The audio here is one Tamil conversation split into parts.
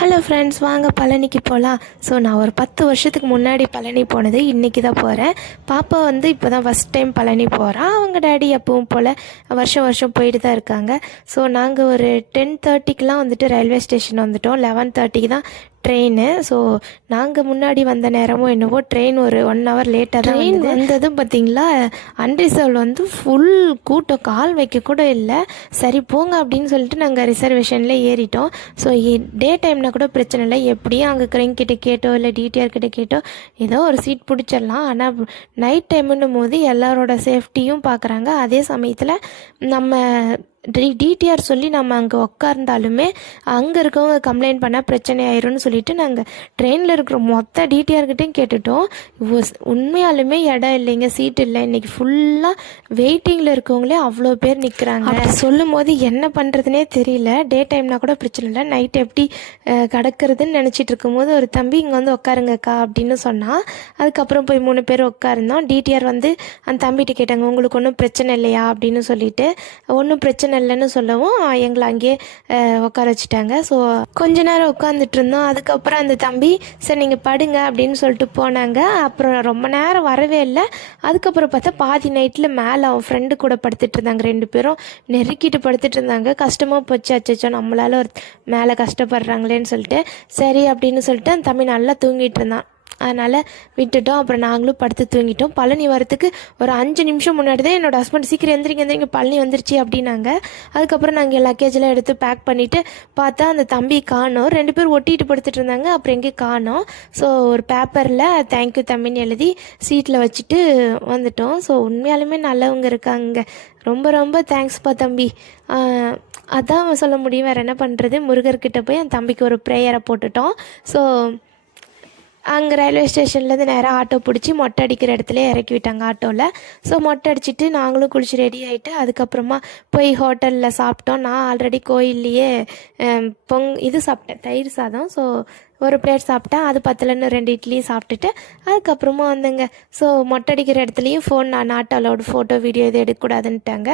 ஹலோ ஃப்ரெண்ட்ஸ், வாங்க பழனிக்கு போகலாம். ஸோ நான் ஒரு 10 வருஷத்துக்கு முன்னாடி பழனி போனது, இன்றைக்கி தான் போகிறேன். பாப்பா இப்போ தான் ஃபஸ்ட் டைம் பழனி போகிறான். அவங்க டேடி எப்பவும் போல் வருஷம் வருஷம் போயிட்டு தான் இருக்காங்க. ஸோ நாங்கள் ஒரு 10:30க்கெலாம் ரயில்வே ஸ்டேஷன் வந்துட்டோம். 11:30க்கு தான் ட்ரெயின். ஸோ நாங்கள் முன்னாடி வந்த நேரமும் என்னவோ ட்ரெயின் ஒரு 1 hour லேட்டாக தான் ட்ரெயின் வந்ததும் பார்த்திங்களா, அன்ரிசர்வ் ஃபுல் கூட்டம், கால் வைக்க கூட இல்லை. சரி போங்க அப்படின்னு சொல்லிட்டு நாங்கள் ரிசர்வேஷனில் ஏறிட்டோம். ஸோ டே டைம்னா கூட பிரச்சனை இல்லை, எப்படியும் அங்கே கிட்ட கேட்டோ இல்லை டிடிஆர் கிட்ட கேட்டோ ஏதோ ஒரு சீட் பிடிச்சிடலாம். ஆனால் நைட் டைமுன்னும் போது எல்லாரோட சேஃப்டியும் பார்க்குறாங்க. அதே சமயத்தில் நம்ம டிடிஆர் சொல்லி நம்ம அங்கே உட்கார்ந்தாலுமே அங்கே இருக்கவங்க கம்ப்ளைண்ட் பண்ணால் பிரச்சனை ஆயிரும்னு சொல்லிட்டு நாங்கள் ட்ரெயினில் இருக்கிற மொத்த டிடிஆர்கிட்டையும் கேட்டுட்டோம். உண்மையாலுமே இடம் இல்லைங்க, சீட் இல்லை. இன்றைக்கி ஃபுல்லாக வெயிட்டிங்கில் இருக்கவங்களே அவ்வளோ பேர் நிற்கிறாங்க. அப்படி சொல்லும் போது என்ன பண்ணுறதுனே தெரியல. டே டைம்னா கூட பிரச்சனை இல்லை, நைட் எப்படி கிடக்கிறதுன்னு நினச்சிட்டு இருக்கும்போது ஒரு தம்பி இங்கே உட்காருங்கக்கா அப்படின்னு சொன்னால், அதுக்கப்புறம் போய் 3 பேர் உட்காருந்தோம். டிடிஆர் அந்த தம்பிகிட்ட கேட்டாங்க, உங்களுக்கு ஒன்றும் பிரச்சனை இல்லையா அப்படின்னு சொல்லிட்டு. ஒன்றும் பிரச்சனை இல்லைன்னு சொல்லவும் எங்களை அங்கேயே உட்கார வச்சுட்டாங்க. ஸோ கொஞ்ச நேரம் உட்காந்துட்டு இருந்தோம். அதுக்கப்புறம் அந்த தம்பி சரி நீங்கள் படுங்க அப்படின்னு சொல்லிட்டு போனாங்க. அப்புறம் ரொம்ப நேரம் வரவே இல்லை. அதுக்கப்புறம் பார்த்தா பாதி நைட்டில் மேலே அவன் ஃப்ரெண்டு கூட படுத்துட்டு இருந்தாங்க. 2 பேரும் நெருக்கிட்டு படுத்துட்டு இருந்தாங்க. கஷ்டமாக போச்சு, அச்சோ நம்மளால ஒரு மேலே கஷ்டப்படுறாங்களேன்னு சொல்லிட்டு சரி அப்படின்னு சொல்லிட்டு அந்த தம்பி நல்லா தூங்கிட்டு இருந்தான். அதனால் விட்டுட்டோம். அப்புறம் நாங்களும் படுத்து தூங்கிட்டோம். பழனி வரத்துக்கு ஒரு 5 நிமிஷம் முன்னாடி தான் என்னோடய ஹஸ்பண்ட் சீக்கிரம் எந்திரிங்க பழனி வந்துருச்சு அப்படின்னாங்க. அதுக்கப்புறம் நாங்கள் லக்கேஜெலாம் எடுத்து பேக் பண்ணிவிட்டு பார்த்தா அந்த தம்பி காணோம். 2 பேர் ஒட்டிட்டு படுத்துட்டு இருந்தாங்க. அப்புறம் எங்கே காணோம். ஸோ ஒரு பேப்பரில் தேங்க்யூ தம்பின்னு எழுதி சீட்டில் வச்சுட்டு வந்துட்டோம். ஸோ உண்மையாலுமே நல்லவங்க இருக்காங்க. ரொம்ப ரொம்ப தேங்க்ஸ்ப்பா தம்பி. அதான் சொல்ல முடியும், வேறு என்ன பண்ணுறது. முருகர்கிட்ட போய் அந்த தம்பிக்கு ஒரு ப்ரேயரை போட்டுட்டோம். ஸோ அங்கே ரயில்வே ஸ்டேஷன்லேருந்து நேராக ஆட்டோ பிடிச்சி மொட்டை அடிக்கிற இடத்துல இறக்கி விட்டாங்க ஆட்டோவில். ஸோ மொட்டை அடிச்சுட்டு நாங்களும் குளிச்சு ரெடி ஆகிட்டு அதுக்கப்புறமா போய் ஹோட்டலில் சாப்பிட்டோம். நான் ஆல்ரெடி கோயில்லையே இது சாப்பிட்டேன், தயிர் சாதம். ஸோ ஒரு பிளேட் சாப்பிட்டேன். அது பத்தலன்னு 2 இட்லி சாப்பிட்டுட்டு அதுக்கப்புறமா வந்தேங்க. ஸோ மொட்டை அடிக்கிற இடத்துலையும் phone not allowed, photo video இது எடுக்கக்கூடாதுன்ட்டாங்க.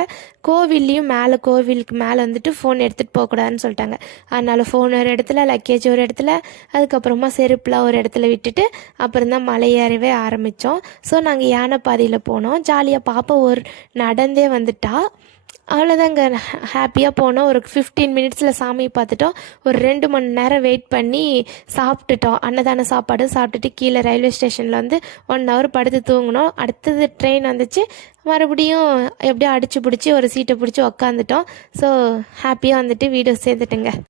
கோவில்லையும் கோவிலுக்கு மேலே ஃபோன் எடுத்துகிட்டு போகக்கூடாதுன்னு சொல்லிட்டாங்க. அதனால் ஃபோன் ஒரு இடத்துல, லக்கேஜ் ஒரு இடத்துல, அதுக்கப்புறமா செருப்புலாம் ஒரு இடத்துல விட்டுட்டு அப்புறம் தான் மலை ஏறவே ஆரம்பித்தோம். ஸோ நாங்கள் யானை பாதையில் போனோம். ஜாலியாக பாப்பா நடந்தே வந்துட்டா. அவ்வளோதாங்க, ஹாப்பியாக போனோம். ஒரு 15 மினிட்ஸில் சாமி பார்த்துட்டோம். ஒரு 2 மணி நேரம் வெயிட் பண்ணி சாப்பிட்டுட்டோம். அன்னதான சாப்பாடு சாப்பிட்டுட்டு கீழே ரயில்வே ஸ்டேஷனில் 1 hour படுத்து தூங்கினோம். அடுத்தது ட்ரெயின் வந்துச்சு. மறுபடியும் எப்படியோ அடிச்சு பிடிச்சி ஒரு சீட்டை பிடிச்சி உக்காந்துட்டோம். ஸோ ஹாப்பியாக வீடு சேர்ந்துட்டுங்க.